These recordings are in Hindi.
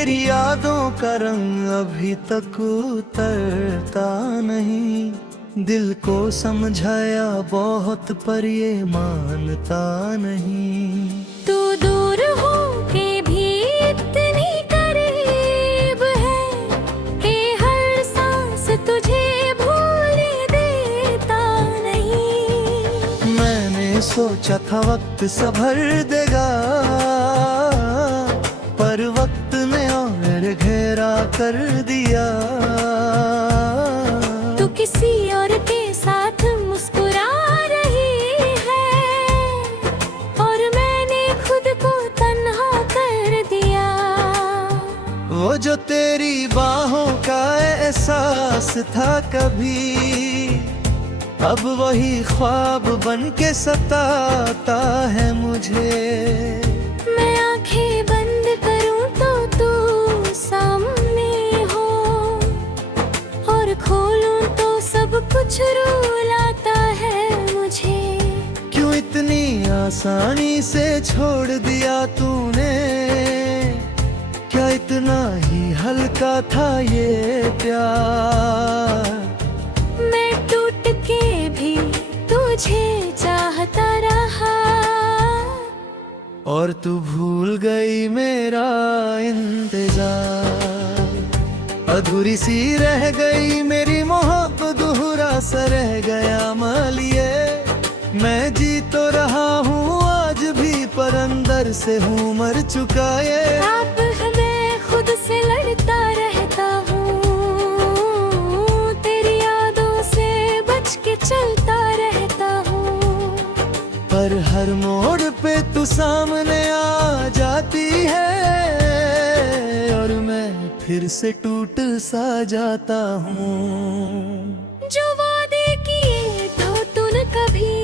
तेरी यादों का रंग अभी तक उतरता नहीं। दिल को समझाया बहुत पर ये मानता नहीं। तू दूर हो के भी इतनी करीब है कि हर सांस तुझे भूल देता नहीं। मैंने सोचा था वक्त संभल देगा, पर वक्त ने और घेरा कर दिया। तू किसी और के साथ मुस्कुरा रही है और मैंने खुद को तन्हा कर दिया। वो जो तेरी बाहों का एहसास था कभी, अब वही ख्वाब बन के सताता है मुझे। मैं आंखें बंद करूं तो तू सामने हो, और खोलूं तो सब कुछ रुलाता है मुझे। क्यों इतनी आसानी से छोड़ दिया तूने, क्या इतना ही हल्का था ये प्यार। मैं टूट के भी तुझे चाहता रहा, और तू भूल गई मेरा इंतजार। अधूरी सी रह गई मेरी मोहब्बत, दोहरा सा रह गया मालिए। मैं जी तो रहा हूँ आज भी, पर अंदर से हूँ मर चुका ये। अब मैं खुद से लड़ता रहता हूँ, तेरी यादों से बच के चलता रहता हूँ। पर हर मोड़ पे तू सामने आ जाती है, और मैं फिर से टूट सा जाता हूँ। जो वादे किए तो तूने कभी,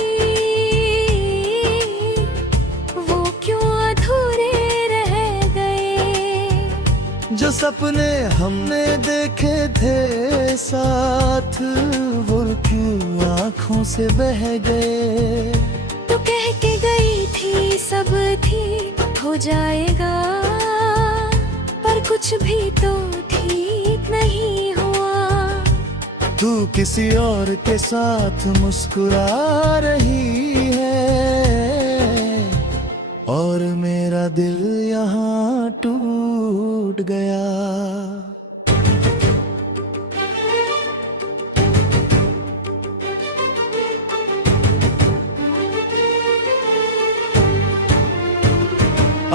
वो क्यों अधूरे रह गए। जो सपने हमने देखे थे साथ, वो क्यों आँखों से बह गए। तू कह के गई थी सब ठीक हो जाएगा, पर कुछ भी तो ठीक नहीं हुआ। तू किसी और के साथ मुस्कुरा रही है, और मेरा दिल यहाँ टूट गया।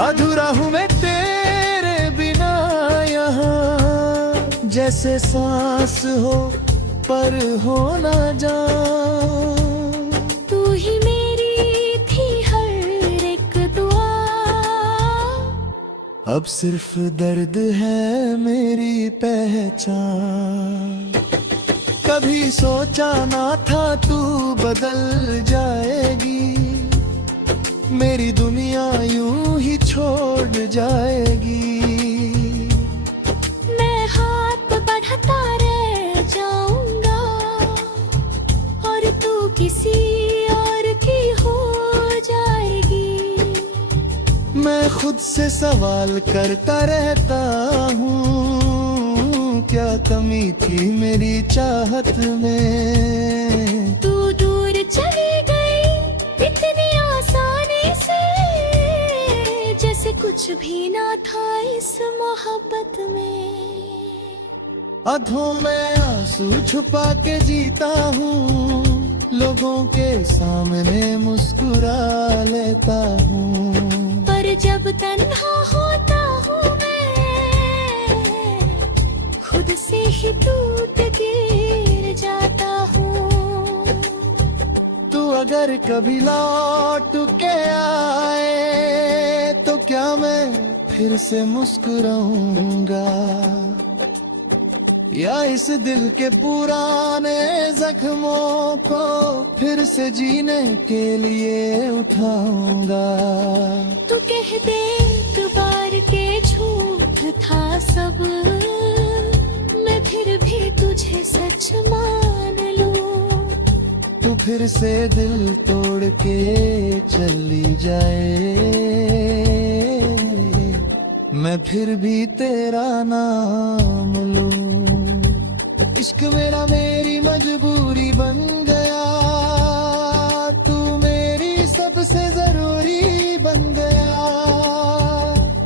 अधूरा हूँ मैं तेरे बिना यहाँ, जैसे सांस हो पर हो ना जाऊं। तू ही मेरी थी हर एक दुआ, अब सिर्फ दर्द है मेरी पहचान। कभी सोचा ना था तू बदल जाएगी, मेरी दुनिया यूं ही छोड़ जाएगी। मैं हाथ बढ़ाता रह जाऊंगा, और तू किसी और की हो जाएगी। मैं खुद से सवाल करता रहता हूँ, क्या कमी थी मेरी चाहत में। तू दूर चली गई इतनी आसानी से, जैसे कुछ भी ना था इस मोहब्बत में। अधों में आंसू छुपा के जीता हूँ, लोगों के सामने मुस्कुरा लेता हूँ। पर जब तन्हा होता हूँ मैं, खुद से ही टूट गिर जाता हूँ। तू अगर कभी लौट के आए, तो क्या मैं फिर से मुस्कुराऊंगा, या इस दिल के पुराने जख्मों को फिर से जीने के लिए उठाऊंगा। तू कह दे एक बार के झूठ था सब, मैं फिर भी तुझे सच मान लूं। तू फिर से दिल तोड़ के चली जाए, मैं फिर भी तेरा नाम लूं। इश्क मेरा मेरी मजबूरी बन गया, तू मेरी सबसे जरूरी बन गया।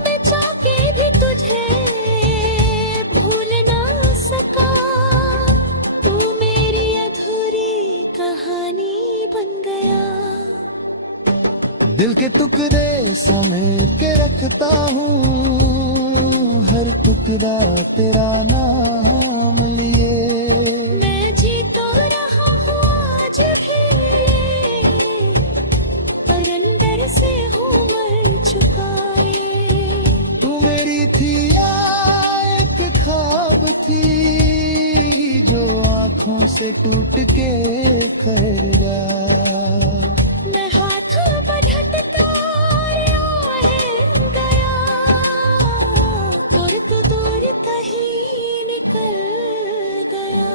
मैं चाह के भी तुझे भूल ना सका, तू मेरी अधूरी कहानी बन गया। दिल के टुकड़े समेट के रखता हूँ, हर टुकड़ा तेरा नाम लिए। मैं जी तो रहा हूँ आज भी, पर अंदर से हूँ मर चुकाए। तू मेरी थी या एक ख्वाब थी, जो आँखों से टूट के कर गया। मैं हाथ बढ़ता गया, और तू दूर कहीं निकल गया।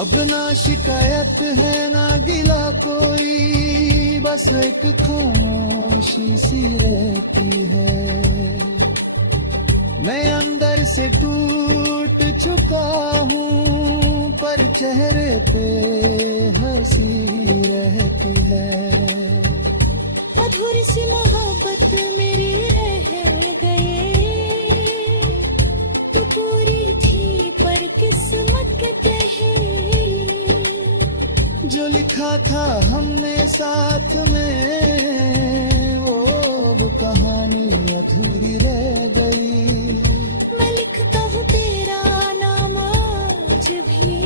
अब ना शिकायत है ना गिला कोई, बस एक खामोशी सी रहती है। मैं अंदर से टूट चुका हूँ, पर चेहरे पे हंसी रहती है। अधूरी सी मोहब्बत मेरी रह गई, तू पूरी थी पर किस्मत के कहे। जो लिखा था हमने साथ में, वो कहानी अधूरी रह गई। मैं लिखता हूँ तेरा नाम आज भी,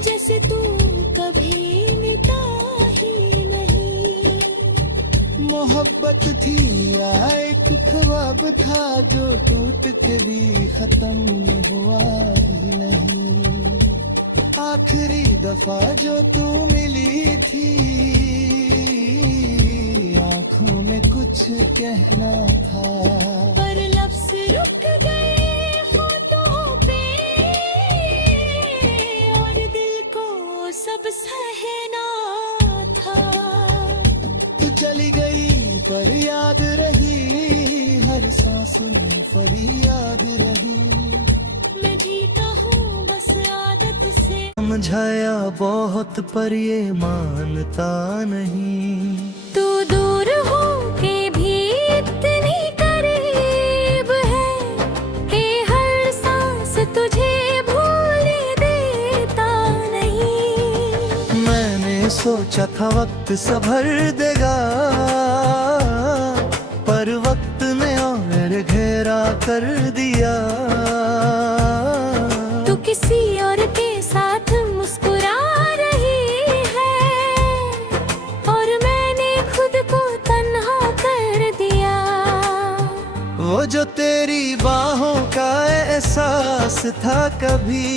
जैसे तू कभी मिटा ही नहीं। मोहब्बत थी या एक ख्वाब था, जो टूट के भी खत्म हुआ ही नहीं। आखिरी दफा जो तू मिली थी, आंखों में कुछ कहना था, पर लफ्ज़ रुक गए होठों पे, और दिल को सब सहना था। तू चली गई पर याद रही, हर सांस में फरियाद रही। मैं जीता हूँ बस आदत से। समझाया बहुत पर ये मानता नहीं। तू दूर हो के भी इतनी करीब है, कि हर सांस तुझे भूल देता नहीं। मैंने सोचा था वक्त संभल देगा, पर वक्त ने और घेरा कर दिया। तू किसी और के साथ मुस्कुरा रही है, और मैंने खुद को तन्हा कर दिया। वो जो तेरी बाहों का एहसास था कभी,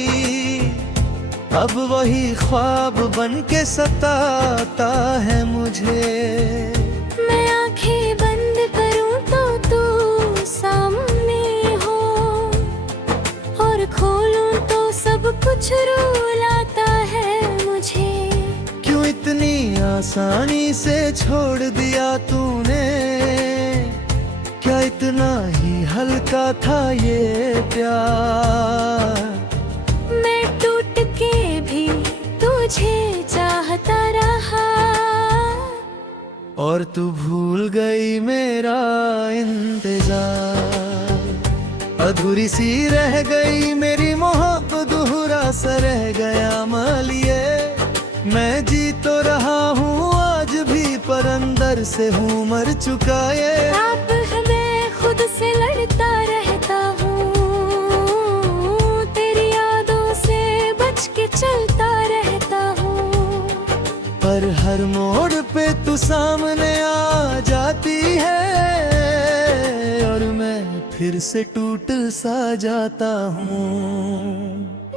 अब वही ख्वाब बन के सताता है मुझे। मैं आंखें बंद करूं तो तू सामने हो, और खोलूं तो सब कुछ रुलाता है मुझे। क्यों इतनी आसानी से छोड़ दिया तूने, क्या इतना ही हल्का था ये प्यार। मैं टूट के भी तुझे चाहता रहा, और तू भूल गई मेरा इंतजार। अधूरी सी रह गई मेरी मोहब्बत, अधूरा सा रह गया मालिए। मैं जी तो रहा हूँ आज भी, पर अंदर से हूँ मर चुका ये। अब मैं खुद से लड़ता रहता हूँ, तेरी यादों से बच के चलता रहता हूँ। पर हर मोड़ पे तू सामने आ जाती है, और मैं फिर से टूट सा जाता हूँ।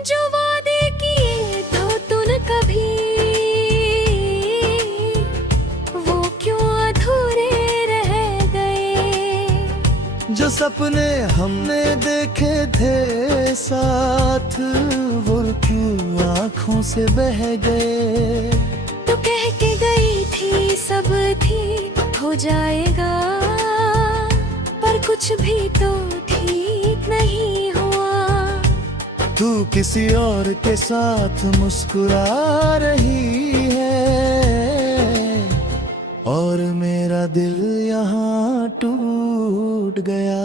जो वादे किए तो तूने कभी, वो क्यों अधूरे रह गए। जो सपने हमने देखे थे साथ, वो क्यों आँखों से बह गए। तू कह के गई थी सब ठीक हो जाएगा, तू किसी और के साथ मुस्कुरा रही है और मेरा दिल यहाँ टूट गया।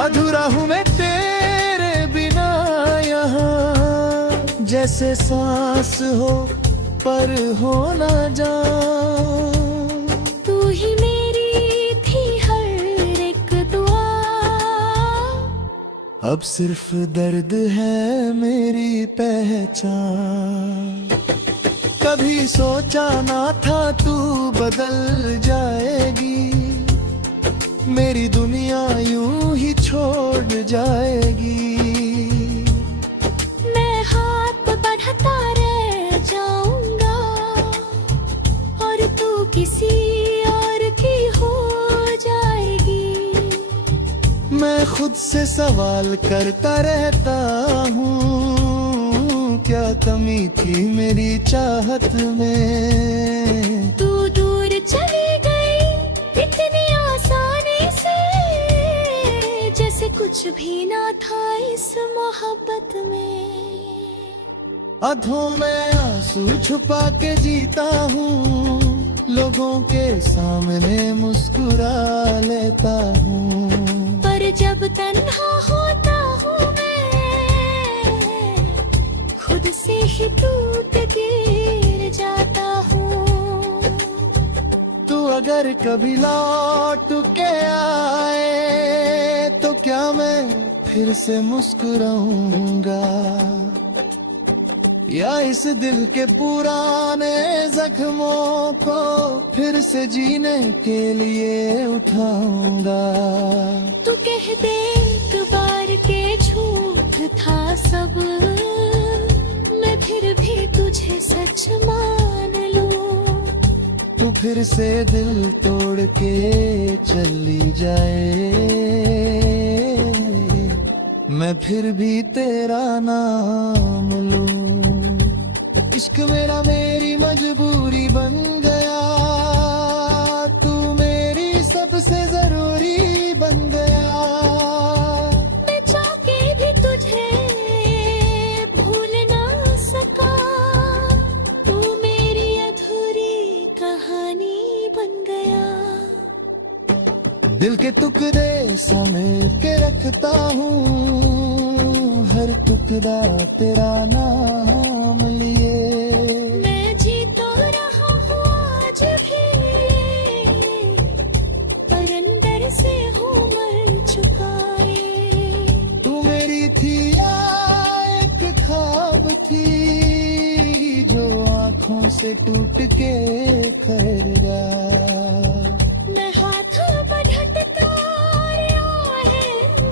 अधूरा हूँ मैं तेरे बिना यहाँ, जैसे सांस हो पर हो ना जाऊं। तू ही मेरी थी हर एक दुआ, अब सिर्फ दर्द है मेरी पहचान। कभी सोचा ना था तू बदल जाएगी, मेरी दुनिया यूं ही छोड़ जाएगी। मैं हाथ बढ़ाता रह जाऊंगा और तू किसी और की हो जाएगी। मैं खुद से सवाल करता रहता हूँ, क्या कमी थी मेरी चाहत में। तू दूर चली गई इतनी आसानी से, जैसे कुछ भी ना था इस मोहब्बत में। आंखों में आंसू छुपा के जीता हूँ, लोगों के सामने मुस्कुरा लेता हूँ। पर जब तन्हा होता हूँ मैं, खुद से ही टूट गिर जाता हूँ। तू अगर कभी लौट के आए तो क्या मैं फिर से मुस्कुराऊंगा, या इस दिल के पुराने जख्मों को फिर से जीने के लिए उठाऊंगा। तू कह दे एक बार के झूठ था सब, मैं फिर भी तुझे सच मान लूं। तू फिर से दिल तोड़ के चली जाए, मैं फिर भी तेरा नाम लूं। इश्क मेरा मेरी मजबूरी बन गया, तू मेरी सबसे जरूरी बन गया। मैं चाह के भी तुझे भूल ना सका, तू मेरी अधूरी कहानी बन गया। दिल के टुकड़े समेट के रखता हूँ, हर टुकड़ा तेरा नाम लिए। मैं जी तो रहा हूँ आज भी, पर अंदर से हूँ मर चुका है। तू मेरी थी या एक ख्वाब थी, जो आँखों से टूट के खर गया। मैं हाथ बढ़ाता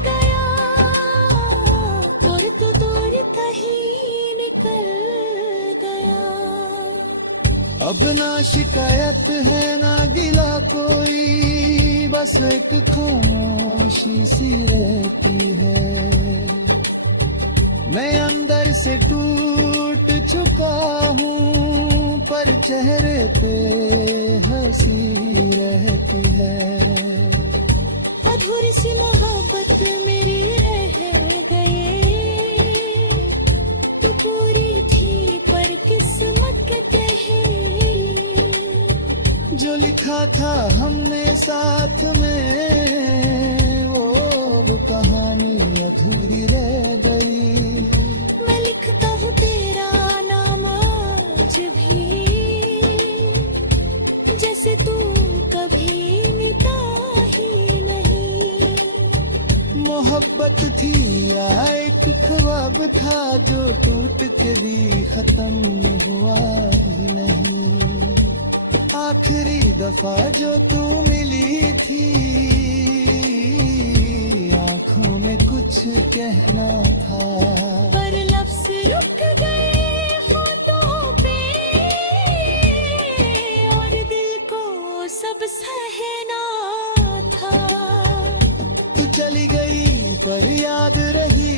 गया और तू दूर कहीं निकल गया। अब ना शिकायत है ना गिला कोई, बस एक खामोशी सी रहती है। मैं अंदर से टूट चुका हूँ, पर चेहरे पे हंसी रहती है। अधूरी सी मोहब्बत मेरी रह गई, तू पूरी थी पर किस्मत के कहे। जो लिखा था हमने साथ में, वो कहानी अधूरी रह गई। मैं लिखता हूँ तेरा नाम आज भी, जैसे तू कभी मिटा ही नहीं। मोहब्बत थी या एक ख्वाब था, जो टूट के भी खत्म हुआ ही नहीं। आखिरी दफा जो तू मिली थी, आंखों में कुछ कहना था, पर लफ्ज रुक गए होठों पे, और दिल को सब सहना था। तू चली गई पर याद रही,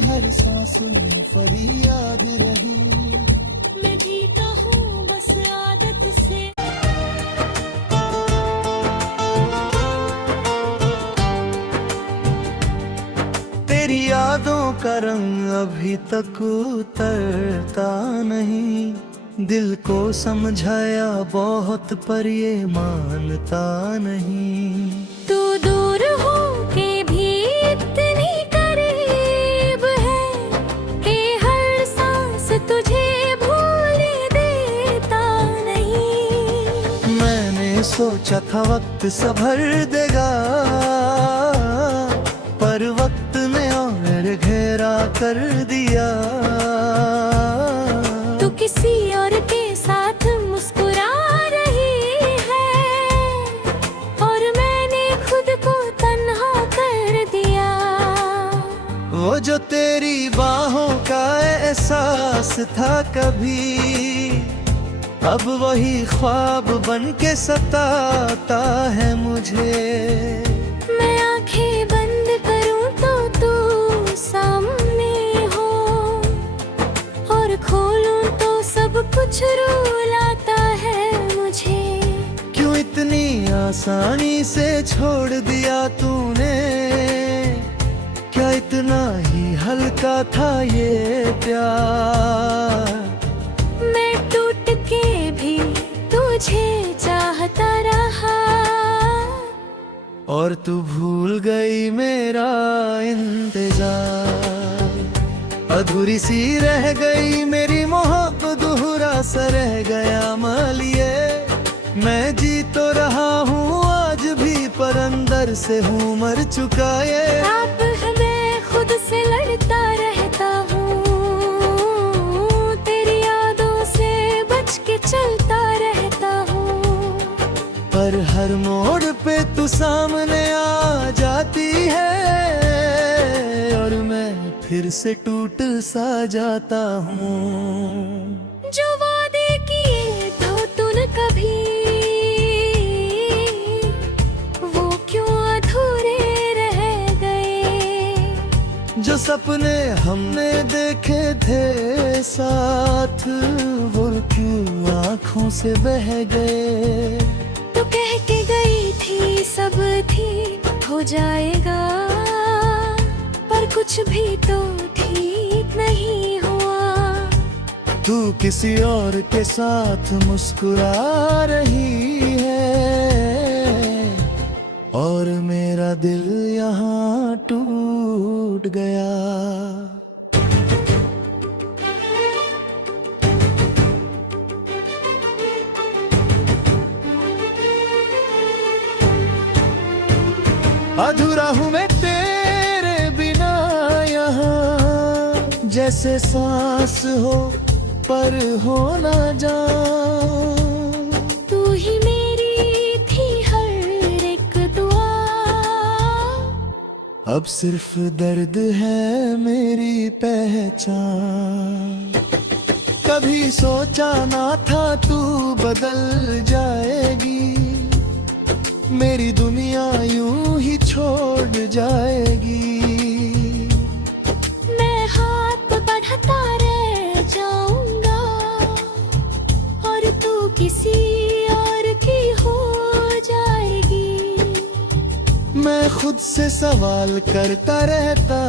हर सांस में फरियाद रही। मैं जीता हूँ बस आदत से। तेरी यादों का रंग अभी तक उतरता नहीं, दिल को समझाया बहुत पर ये मानता नहीं। तू दूर हो के भी इतनी करीब है कि हर सांस तुझे भूल देता नहीं। मैंने सोचा था वक्त संभल देगा, पर वक्त ने और घेरा कर दिया। तू किसी और के साथ मुस्कुरा रही है और मैंने खुद को तन्हा कर दिया। वो जो तेरी बाहों का एहसास था कभी, अब वही ख्वाब बन के सताता है मुझे। मैं आंखें बंद करूं तो तू सामने हो, और खोलूं तो सब कुछ रुलाता है मुझे। क्यों इतनी आसानी से छोड़ दिया तूने, क्या इतना ही हल्का था ये प्यार। मैं टूट के भी तुझे चाहता रहा, और तू भूल गई मेरा इंतजार। अधूरी सी रह गई मेरी मोहब्बत, अधूरा सा रह गया मालिए। मैं जी तो रहा हूँ आज भी, पर अंदर से हूँ मर चुका ये। अब मैं खुद से लड़ता रहता हूँ, तेरी यादों से बच के चलता रहता हूँ। पर हर मोड़ पे तू सामने आ जाती है, और मैं फिर से टूट सा जाता हूँ। जो वादे किए तो तूने कभी, वो क्यों अधूरे रह गए। जो सपने हमने देखे थे साथ, वो क्यों आँखों से बह गए। तू कह के गई थी सब ठीक हो जाएगा, पर कुछ भी तो ठीक नहीं हुआ। तू किसी और के साथ मुस्कुरा रही है, और मेरा दिल यहाँ टूट गया। अधूरा हूँ मैं तेरे बिना यहाँ, जैसे सांस हो पर हो ना जाऊं। तू ही मेरी थी हर एक दुआ, अब सिर्फ दर्द है मेरी पहचान। कभी सोचा ना था तू बदल जाएगी, मेरी दुनिया यूं ही छोड़ जाएगी। मैं हाथ बढ़ाता रह जाऊंगा, और तू किसी और की हो जाएगी। मैं खुद से सवाल करता रहता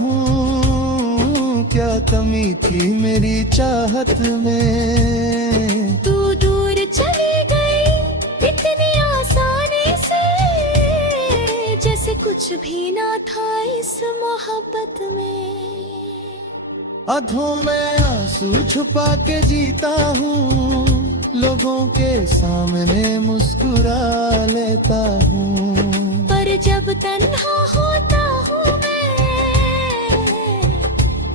हूँ, क्या कमी थी मेरी चाहत में। तू दूर चली गई इतनी आसानी से, जैसे कुछ भी ना था इस मोहब्बत में। आंखों में आंसू छुपा के जीता हूँ, लोगों के सामने मुस्कुरा लेता हूँ। पर जब तन्हा होता हूँ मैं,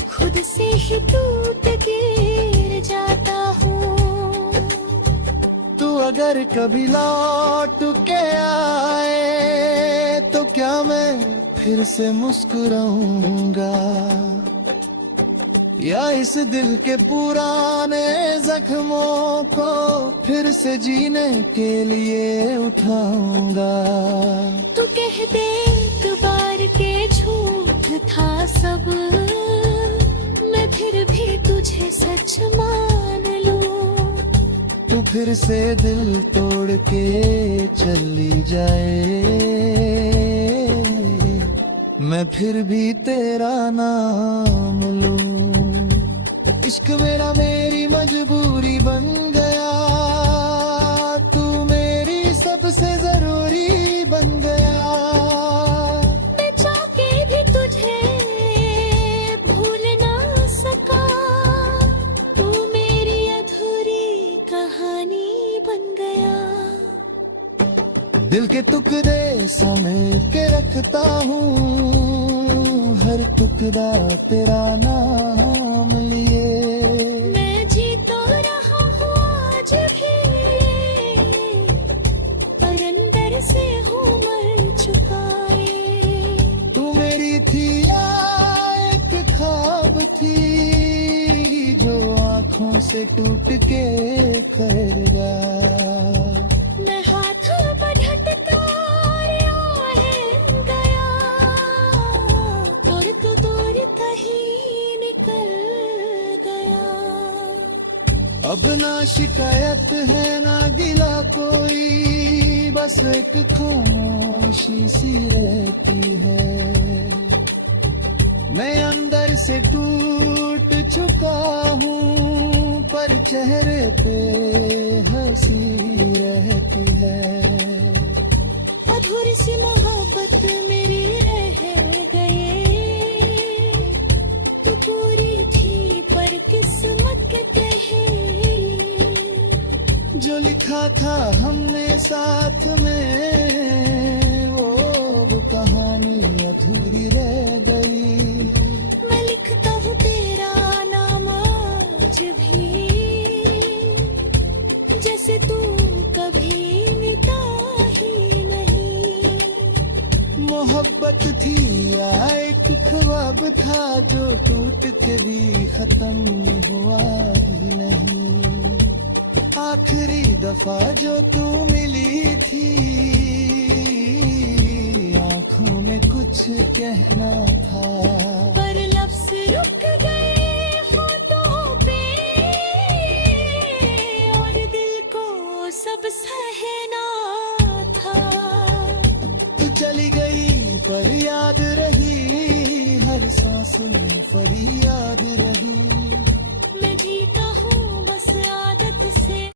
खुद से ही टूट गिर जाता हूँ। तू अगर कभी लौट के आए, तो क्या मैं फिर से मुस्कुराऊंगा, या इस दिल के पुराने जख्मों को फिर से जीने के लिए उठाऊंगा। तू कह दे एक बार के झूठ था सब, मैं फिर भी तुझे सच मान लूं। फिर से दिल तोड़ के चली जाए, मैं फिर भी तेरा नाम लूं। इश्क मेरा मेरी मजबूरी बन गया, तू मेरी सबसे जरूरी बन गया। मैं चाह के भी तुझे भूल ना सका, तू मेरी अधूरी कहानी बन गया। दिल के टुकड़े समेट के रखता हूँ, हर टुकड़ा तेरा नाम लिए। मैं जी तो रहा हूँ आज भी, पर अंदर से हूँ मर चुका है। तू मेरी थी या एक ख्वाब थी, जो आँखों से टूट के कर गया। मैं हाथ बढ़ता गया, और तू दूर कहीं निकल गया। अब ना शिकायत है ना गिला कोई, बस एक खामोशी सी रहती है। मैं अंदर से टूट चुका हूँ, पर चेहरे पे हंसी रहती है। अधूरी सी मोहब्बत मेरी रह गए, तू पूरी थी पर किस्मत के कहे। जो लिखा था हमने साथ में, वो कहानी अधूरी रह गई। मैं लिखता हूँ तेरा नाम आज भी, जैसे तू कभी मिटा ही नहीं। मोहब्बत थी या एक ख्वाब था, जो टूट के भी खत्म हुआ ही नहीं। आखिरी दफा जो तू मिली थी, आंखों में कुछ कहना था, पर लफ्ज रुक गए होठों पे, और दिल को सब सहना था। तू चली गई पर याद रही, हर सांस में फरियाद रही। मैं जीता हूँ बस आदत से।